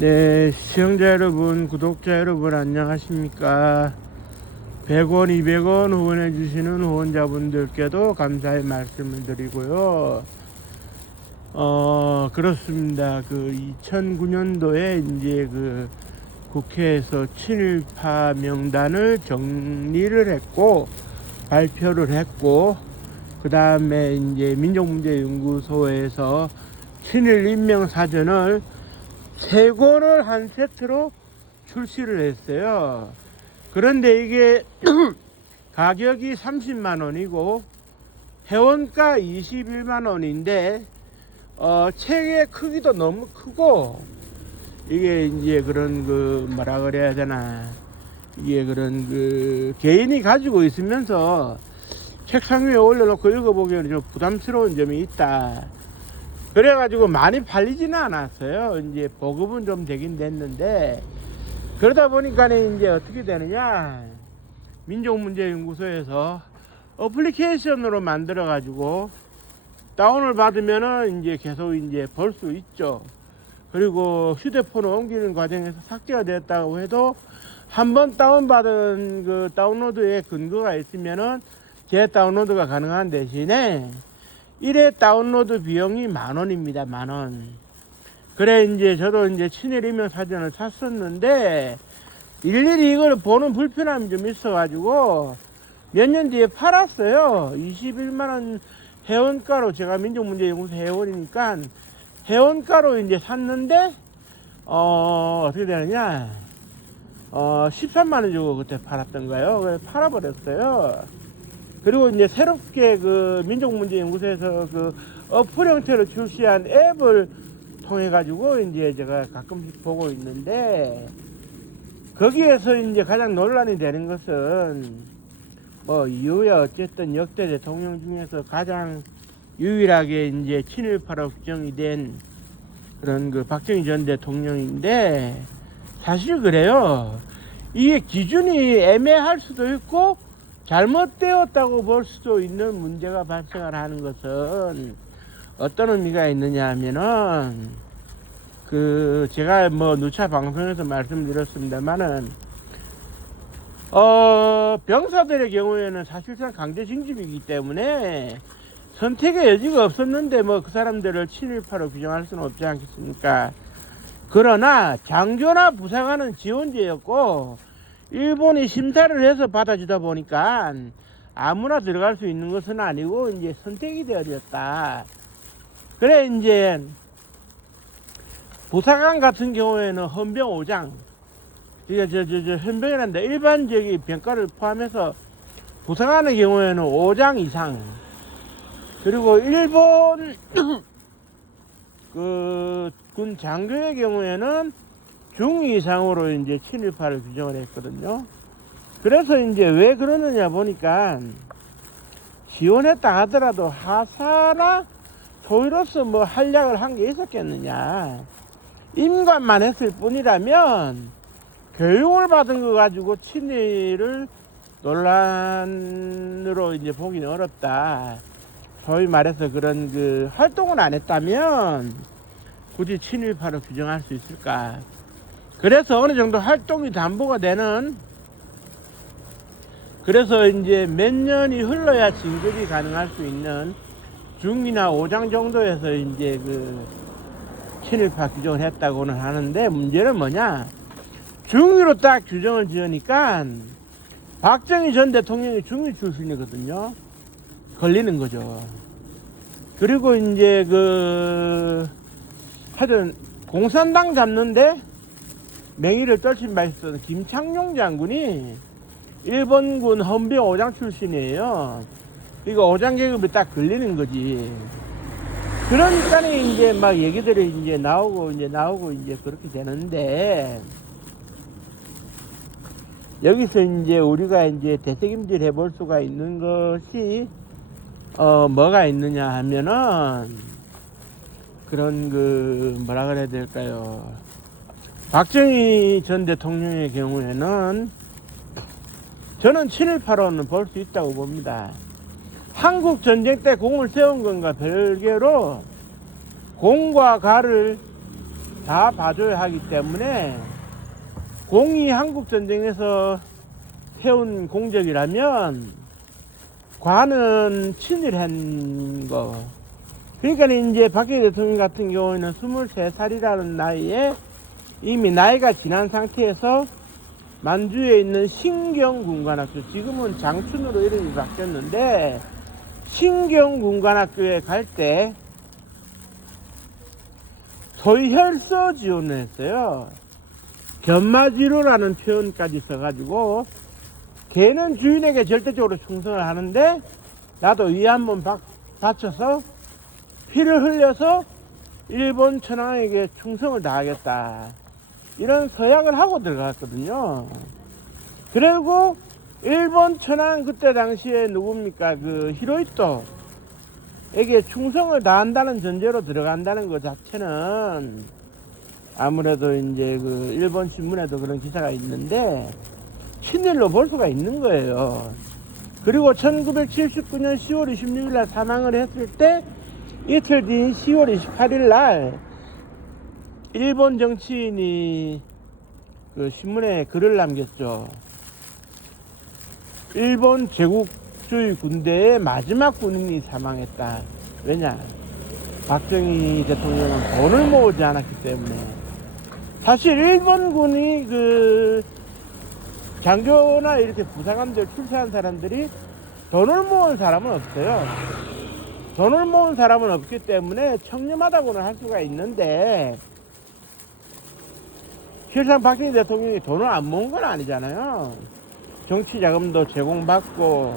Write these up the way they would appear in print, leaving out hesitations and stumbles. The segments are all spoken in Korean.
네, 시청자 여러분, 구독자 여러분, 안녕하십니까. 100원, 200원 후원해 주시는 후원자분들께도 감사의 말씀을 드리고요. 그렇습니다. 2009년도에 이제 국회에서 친일파 명단을 정리를 했고, 발표를 했고, 그 다음에 이제 민족문제연구소에서 친일 인명사전을 3권을 한 세트로 출시를 했어요. 그런데 이게 가격이 30만원이고 회원가 21만원인데 책의 크기도 너무 크고, 이게 이제 그런 뭐라 그래야 되나, 이게 그런 개인이 가지고 있으면서 책상 위에 올려놓고 읽어보기에는 좀 부담스러운 점이 있다. 그래가지고 많이 팔리지는 않았어요. 이제 보급은 좀 되긴 됐는데, 그러다 보니까 이제 어떻게 되느냐, 민족문제연구소에서 어플리케이션으로 만들어가지고 다운을 받으면은 이제 계속 이제 볼 수 있죠. 그리고 휴대폰을 옮기는 과정에서 삭제가 됐다고 해도 한번 다운받은 다운로드에 근거가 있으면은 재다운로드가 가능한 대신에 1회 다운로드 비용이 10,000원입니다. 10,000원. 그래, 이제 저도 이제 친일 인명 사전을 샀었는데, 일일이 이걸 보는 불편함이 좀 있어가지고, 몇 년 뒤에 팔았어요. 21만원 회원가로, 제가 민족문제연구소 회원이니까, 회원가로 이제 샀는데, 어떻게 되느냐, 13만원 주고 그때 팔았던가요? 그래서 팔아버렸어요. 그리고 이제 새롭게 민족문제연구소에서 어플 형태로 출시한 앱을 통해 가지고 이제 제가 가끔씩 보고 있는데, 거기에서 이제 가장 논란이 되는 것은 이후에 어쨌든 역대 대통령 중에서 가장 유일하게 이제 친일파로 규정이 된 그런 박정희 전 대통령인데, 사실 그래요. 이게 기준이 애매할 수도 있고 잘못되었다고 볼 수도 있는 문제가 발생을 하는 것은 어떤 의미가 있느냐 하면은, 제가 누차 방송에서 말씀드렸습니다만은, 병사들의 경우에는 사실상 강제 징집이기 때문에 선택의 여지가 없었는데 그 사람들을 친일파로 규정할 수는 없지 않겠습니까? 그러나 장교나 부사관은 지원제였고, 일본이 심사를 해서 받아주다 보니까 아무나 들어갈 수 있는 것은 아니고 이제 선택이 되어졌다. 그래, 이제 부사관 같은 경우에는 헌병 5장, 그러니까 헌병이란다, 일반적인 병과를 포함해서 부사관의 경우에는 5장 이상, 그리고 일본 군 장교의 경우에는 중 이상으로 이제 친일파를 규정을 했거든요. 그래서 이제 왜 그러느냐 보니까, 지원했다 하더라도 하사나 소위로서 한약을 한 게 있었겠느냐. 임관만 했을 뿐이라면 교육을 받은 거 가지고 친일을 논란으로 이제 보기는 어렵다. 소위 말해서 그런 활동을 안 했다면 굳이 친일파로 규정할 수 있을까. 그래서 어느 정도 활동이 담보가 되는, 그래서 이제 몇 년이 흘러야 진급이 가능할 수 있는 중이나 5장 정도에서 이제 친일파 규정을 했다고는 하는데, 문제는 뭐냐, 중위로 딱 규정을 지으니까 박정희 전 대통령이 중위 출신이거든요. 걸리는 거죠. 그리고 이제 하여튼 공산당 잡는데 맹위를 떨친 바 있었던 김창룡 장군이 일본군 헌병 5장 출신이에요. 그러니까 5장 계급이 딱 걸리는 거지. 그러니까 이제 얘기들이 이제 나오고 이제 그렇게 되는데, 여기서 이제 우리가 이제 되새김질 해볼 수가 있는 것이 뭐가 있느냐 하면은, 그런 뭐라 그래야 될까요? 박정희 전 대통령의 경우에는 저는 친일파로는 볼 수 있다고 봅니다. 한국 전쟁 때 공을 세운 건가 별개로 공과 가를 다 봐줘야 하기 때문에 공이 한국전쟁에서 세운 공적이라면 관은 친일한 거. 그러니까 이제 박정희 대통령 같은 경우에는 23살이라는 나이에 이미 나이가 지난 상태에서 만주에 있는 신경군관학교, 지금은 장춘으로 이름이 바뀌었는데, 신경군관학교에 갈 때 소위 혈서 지원을 했어요. 견마지로라는 표현까지 써가지고, 걔는 주인에게 절대적으로 충성을 하는데 나도 이 한번 바쳐서 피를 흘려서 일본 천황에게 충성을 다하겠다, 이런 서약을 하고 들어갔거든요. 그리고 일본 천황 그때 당시에 누굽니까, 그 히로히토에게 충성을 다한다는 전제로 들어간다는 것 자체는 아무래도 이제 그 일본 신문에도 그런 기사가 있는데 친일로 볼 수가 있는 거예요. 그리고 1979년 10월 26일 날 사망을 했을 때 이틀 뒤인 10월 28일 날 일본 정치인이 그 신문에 글을 남겼죠. 일본 제국주의 군대의 마지막 군인이 사망했다. 왜냐? 박정희 대통령은 돈을 모으지 않았기 때문에. 사실 일본군이 그 장교나 이렇게 부사관들 출세한 사람들이 돈을 모은 사람은 없어요. 돈을 모은 사람은 없기 때문에 청렴하다고는 할 수가 있는데, 실상 박정희 대통령이 돈을 안 모은 건 아니잖아요. 정치 자금도 제공받고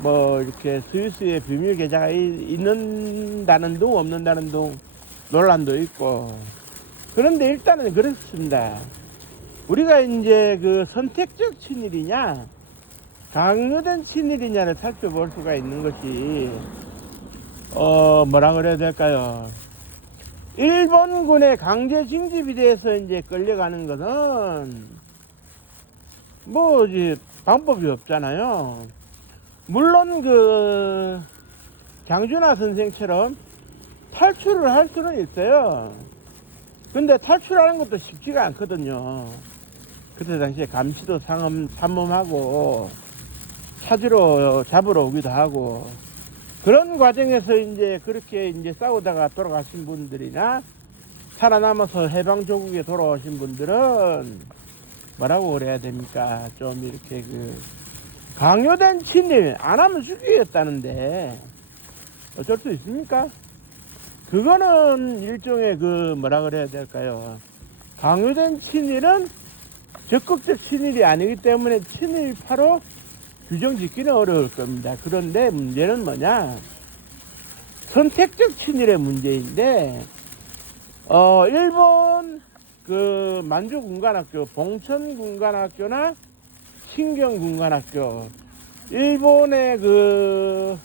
뭐 이렇게 스위스에 비밀 계좌가 있는다는 둥 없는다는 둥 논란도 있고. 그런데 일단은 그렇습니다. 우리가 이제 그 선택적 친일이냐 강요된 친일이냐를 살펴볼 수가 있는 것이 뭐라 그래야 될까요? 일본군의 강제 징집에 대해서 이제 끌려가는 것은 뭐 이제 방법이 없잖아요. 물론 그 장준하 선생처럼 탈출을 할 수는 있어요. 근데 탈출하는 것도 쉽지가 않거든요. 그때 당시에 감시도 삼엄하고 잡으러 오기도 하고, 그런 과정에서 이제 그렇게 이제 싸우다가 돌아가신 분들이나 살아남아서 해방조국에 돌아오신 분들은 뭐라고 그래야 됩니까? 좀 이렇게 그 강요된 친일 안 하면 죽이겠다는데 어쩔 수 있습니까? 그거는 일종의 그 뭐라 그래야 될까요? 강요된 친일은 적극적 친일이 아니기 때문에 친일파로 규정짓기는 어려울 겁니다. 그런데 문제는 뭐냐? 선택적 친일의 문제인데, 일본 그 만주군관학교, 봉천군관학교나 신경군관학교, 일본의 그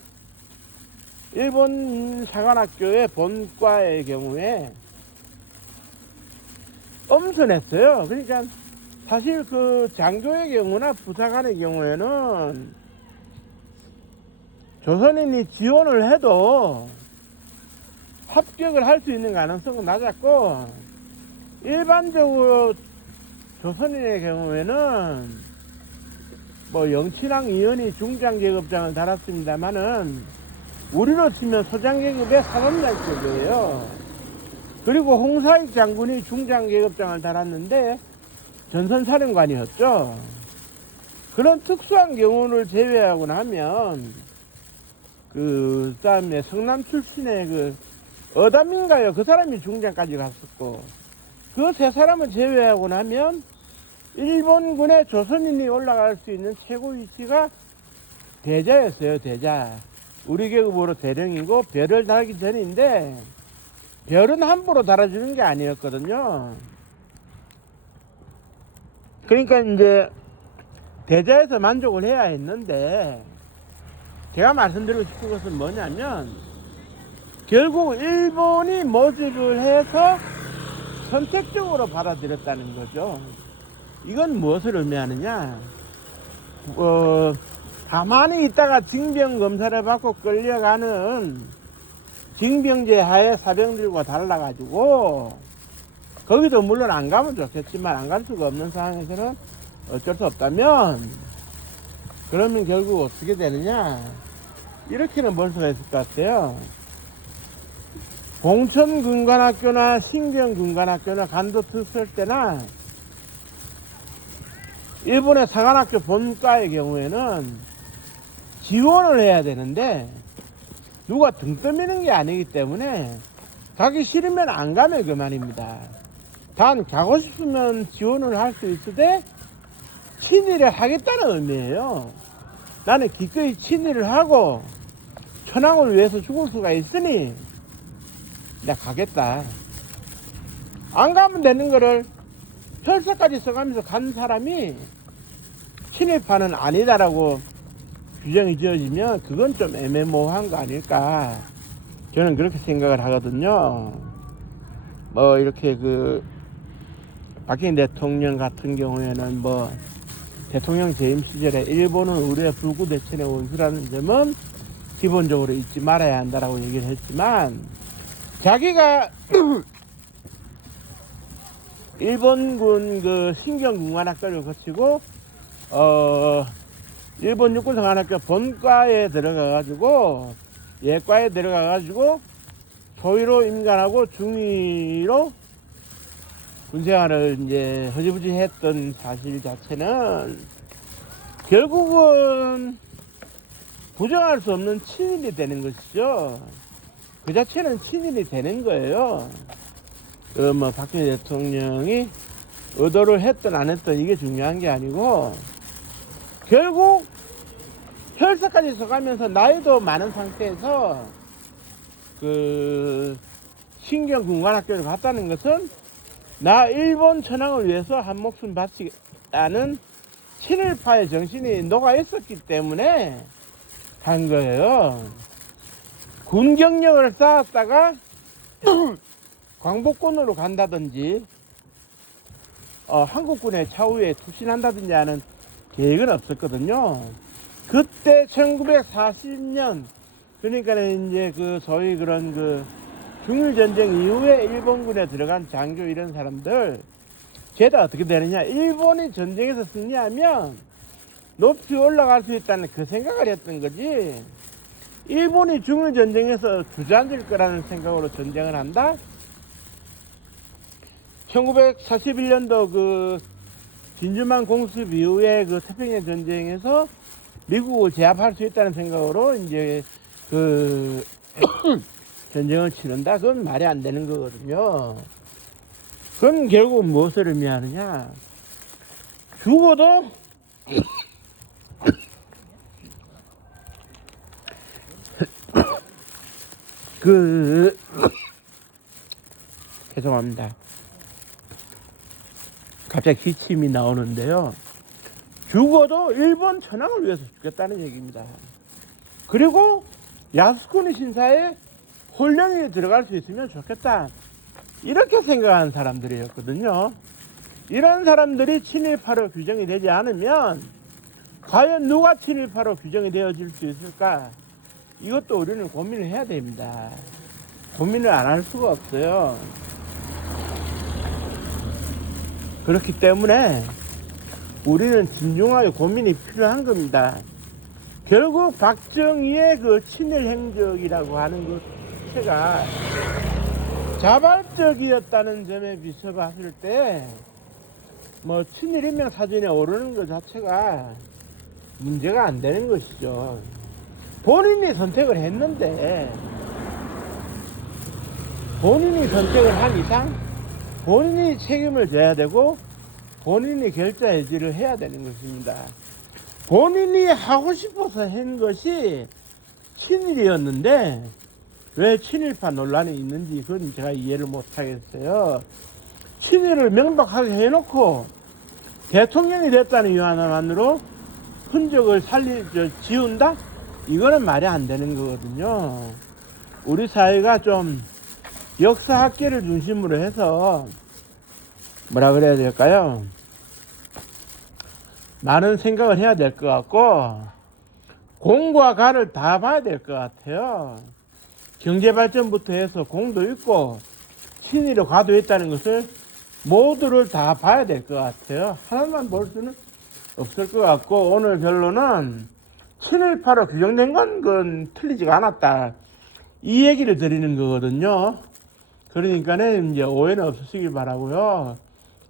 일본 사관학교의 본과의 경우에 엄선했어요. 그러니까 사실 그 장교의 경우나 부사관의 경우에는 조선인이 지원을 해도 합격을 할 수 있는 가능성은 낮았고, 일반적으로 조선인의 경우에는 뭐 영친왕 이현이 중장계급장을 달았습니다만은 우리로 치면 소장계급의 사범장급이에요. 그리고 홍사익 장군이 중장계급장을 달았는데 전선사령관이었죠. 그런 특수한 경우를 제외하고 나면 그 다음에 성남 출신의 그 어담인가요? 그 사람이 중장까지 갔었고, 그 세 사람을 제외하고 나면 일본군의 조선인이 올라갈 수 있는 최고 위치가 대자였어요. 대자. 우리 계급으로 대령이고 별을 달기 전인데 별은 함부로 달아주는 게 아니었거든요. 그러니까 이제 대자에서 만족을 해야 했는데, 제가 말씀드리고 싶은 것은 뭐냐면 결국 일본이 모집을 해서 선택적으로 받아들였다는 거죠. 이건 무엇을 의미하느냐? 가만히 있다가 징병검사를 받고 끌려가는 징병제 하에 사병들과 달라가지고 거기도 물론 안 가면 좋겠지만 안 갈 수가 없는 상황에서는 어쩔 수 없다면 그러면 결국 어떻게 되느냐 이렇게는 볼 수가 있을 것 같아요. 봉천군관학교나 신경군관학교나 간도특설 때나 일본의 사관학교 본과의 경우에는 지원을 해야 되는데 누가 등 떠미는 게 아니기 때문에 가기 싫으면 안 가면 그만입니다. 단 가고 싶으면 지원을 할 수 있으되 친일을 하겠다는 의미예요. 나는 기꺼이 친일을 하고 천황을 위해서 죽을 수가 있으니 내가 가겠다. 안 가면 되는 거를 혈서까지 써가면서 간 사람이 친일파는 아니다라고 규정이 지어지면 그건 좀 애매모호한 거 아닐까 저는 그렇게 생각을 하거든요. 뭐 이렇게 그 박정희 대통령 같은 경우에는 뭐 대통령 재임 시절에 일본은 우리의 불구대천의 원수라는 점은 기본적으로 잊지 말아야 한다라고 얘기를 했지만 자기가 일본군 그 신경군관학교를 거치고 일본 육군사관학교 본과에 들어가가지고 예과에 들어가가지고 초위로 임관하고 중위로 군생활을 이제 허지부지 했던 사실 자체는 결국은 부정할 수 없는 친일이 되는 것이죠. 그 자체는 친일이 되는 거예요. 뭐 박정희 대통령이 의도를 했든 안 했든 이게 중요한 게 아니고 결국 혈서까지 써가면서 나이도 많은 상태에서 그 신경군관학교를 갔다는 것은 나 일본 천황을 위해서 한 목숨 바치겠다는 친일파의 정신이 녹아 있었기 때문에 한 거예요. 군 경력을 쌓았다가 광복군으로 간다든지 한국군의 차후에 투신한다든지 하는 계획은 없었거든요. 그때 1940년 그러니까 이제 그 소위 그런 그 중일전쟁 이후에 일본군에 들어간 장교 이런 사람들 죄다 어떻게 되느냐 일본이 전쟁에서 승리하면 높이 올라갈 수 있다는 그 생각을 했던 거지 일본이 중일전쟁에서 주저앉을 거라는 생각으로 전쟁을 한다? 1941년도 그 진주만 공습 이후에 그 태평양 전쟁에서 미국을 제압할 수 있다는 생각으로 이제 그 전쟁을 치른다? 그건 말이 안 되는 거거든요. 그건 결국 무엇을 의미하느냐? 죽어도 죄송합니다. 갑자기 기침이 나오는데요. 죽어도 일본 천황을 위해서 죽겠다는 얘기입니다. 그리고 야스쿠니 신사에 홀령이 들어갈 수 있으면 좋겠다. 이렇게 생각하는 사람들이었거든요. 이런 사람들이 친일파로 규정이 되지 않으면 과연 누가 친일파로 규정이 되어질 수 있을까? 이것도 우리는 고민을 해야 됩니다. 고민을 안 할 수가 없어요. 그렇기 때문에 우리는 진중하게 고민이 필요한 겁니다. 결국 박정희의 그 친일 행적이라고 하는 것 자체가 자발적이었다는 점에 비춰봤을 때 뭐 친일인명 사진에 오르는 것 자체가 문제가 안 되는 것이죠. 본인이 선택을 했는데 본인이 선택을 한 이상 본인이 책임을 져야 되고 본인이 결자해지를 해야 되는 것입니다. 본인이 하고 싶어서 한 것이 친일이었는데 왜 친일파 논란이 있는지 그건 제가 이해를 못하겠어요. 친일을 명백하게 해놓고 대통령이 됐다는 이유 하나만으로 흔적을 지운다? 이거는 말이 안 되는 거거든요. 우리 사회가 좀 역사학계를 중심으로 해서 뭐라 그래야 될까요? 많은 생각을 해야 될 것 같고 공과 가를 다 봐야 될 것 같아요. 경제발전부터 해서 공도 있고 친일로 가도 있다는 것을 모두를 다 봐야 될 것 같아요. 하나만 볼 수는 없을 것 같고, 오늘 결론은 7.18로 규정된 건 틀리지가 않았다. 이 얘기를 드리는 거거든요. 그러니까 이제 오해는 없으시길 바라고요.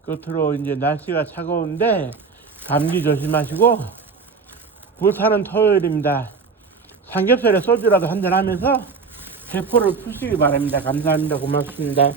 끝으로 이제 날씨가 차가운데 감기 조심하시고, 불타는 토요일입니다. 삼겹살에 소주라도 한잔 하면서 세포를 푸시기 바랍니다. 감사합니다. 고맙습니다.